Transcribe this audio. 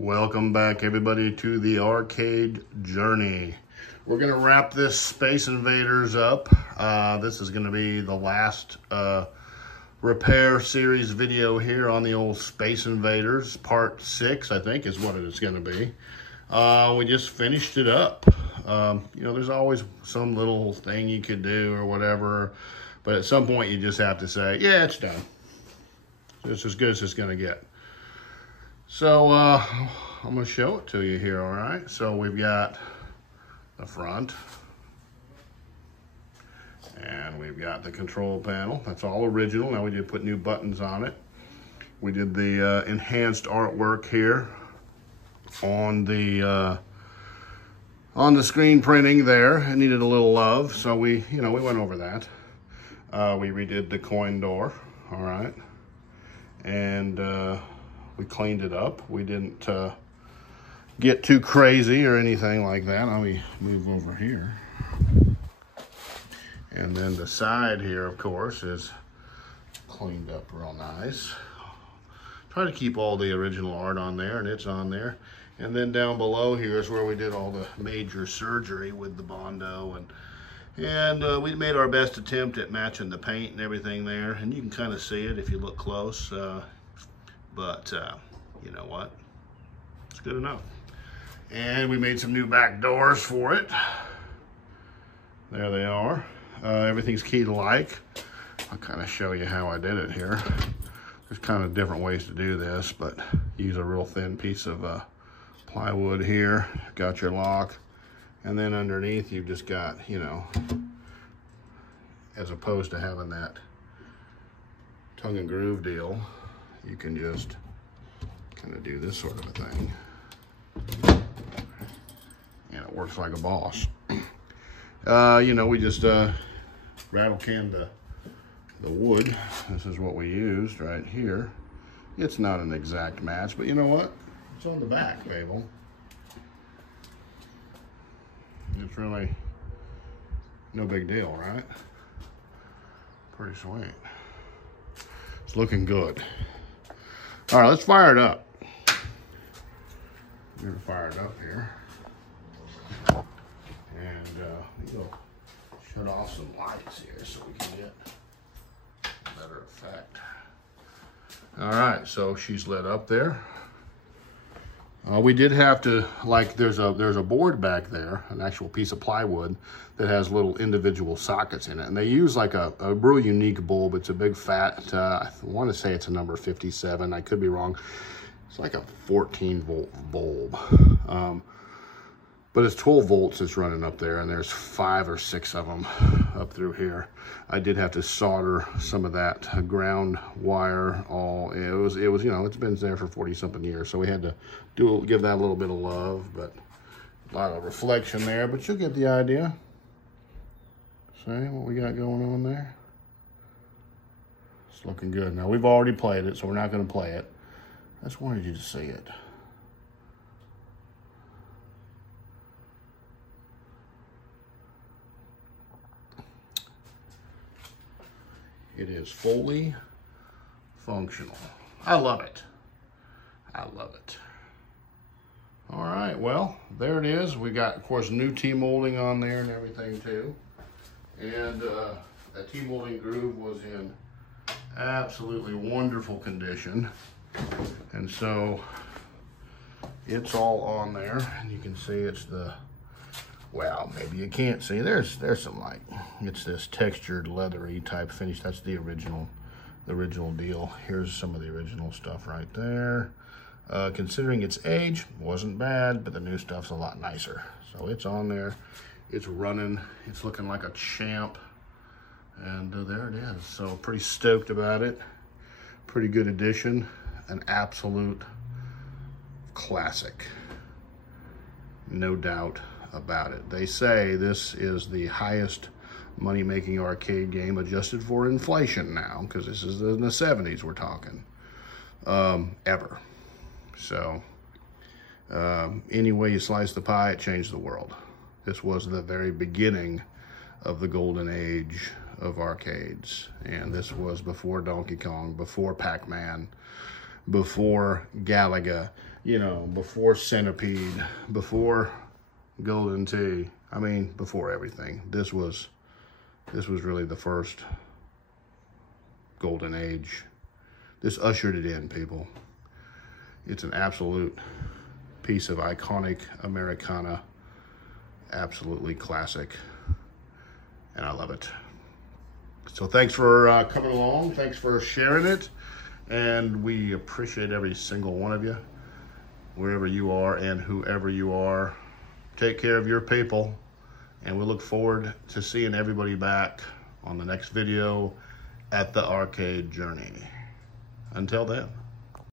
Welcome back, everybody, to the arcade journey. We're going to wrap this Space Invaders up. This is going to be the last repair series video here on the old Space Invaders. Part 6, I think, is what it is going to be. We just finished it up. You know, there's always some little thing you could do or whatever, but at some point you just have to say, yeah, it's done. It's as good as it's going to get. So, I'm going to show it to you here, all right? So we've got the front, and we've got the control panel. That's all original. Now we did put new buttons on it. We did the enhanced artwork here on the screen printing there. It needed a little love, so we went over that. We redid the coin door, all right? And we cleaned it up. We didn't get too crazy or anything like that. Let me move over here. And then the side here, of course, is cleaned up real nice. Try to keep all the original art on there, and it's on there. And then down below here is where we did all the major surgery with the Bondo, and we made our best attempt at matching the paint and everything there. And you can kind of see it if you look close. But you know what? It's good enough. And we made some new back doors for it. There they are. Everything's key to like. I'll kind of show you how I did it here. There's kind of different ways to do this, but use a real thin piece of plywood here. Got your lock. And then underneath you've just got, you know, as opposed to having that tongue and groove deal, you can just kind of do this sort of a thing. And it works like a boss. You know, we just rattle canned the wood. This is what we used right here. It's not an exact match, but you know what? It's on the back, Babel. It's really no big deal, right? Pretty sweet. It's looking good. All right, let's fire it up. I'm gonna fire it up here. And we'll shut off some lights here so we can get a better effect. All right, so she's lit up there. We did have to, like, there's a board back there, an actual piece of plywood that has little individual sockets in it. And they use like a real unique bulb. It's a big fat, I want to say it's a number 57. I could be wrong. It's like a 14 volt bulb. But it's 12 volts it's running up there, and there's 5 or 6 of them up through here. I did have to solder some of that ground wire. It was you know, it's been there for 40 something years, so we had to give that a little bit of love, but a lot of reflection there, but you'll get the idea. See what we got going on there? It's looking good. Now we've already played it, so we're not going to play it. I just wanted you to see it. It is fully functional. I love it. I love it. All right, well, there it is. We got, of course, new T-molding on there and everything too. And that T-molding groove was in absolutely wonderful condition. And so it's all on there. And you can see it's the, well, maybe you can't see. There's some light. It's this textured, leathery type finish. That's the original deal. Here's some of the original stuff right there. Considering its age, wasn't bad, but the new stuff's a lot nicer. So it's on there. It's running. It's looking like a champ. And there it is. So pretty stoked about it. Pretty good addition. An absolute classic. No doubt about it. They say this is the highest money-making arcade game adjusted for inflation now, because this is in the 70s we're talking, ever. So any way you slice the pie, it changed the world. This was the very beginning of the golden age of arcades, and this was before Donkey Kong, before Pac-Man, before Galaga, you know, before Centipede, before Golden Tee. I mean, before everything. This was really the first golden age. This ushered it in, people. It's an absolute piece of iconic Americana, absolutely classic, and I love it. So thanks for coming along. Thanks for sharing it, and we appreciate every single one of you, wherever you are and whoever you are. Take care of your people, and we look forward to seeing everybody back on the next video at the Arcade Journey. Until then.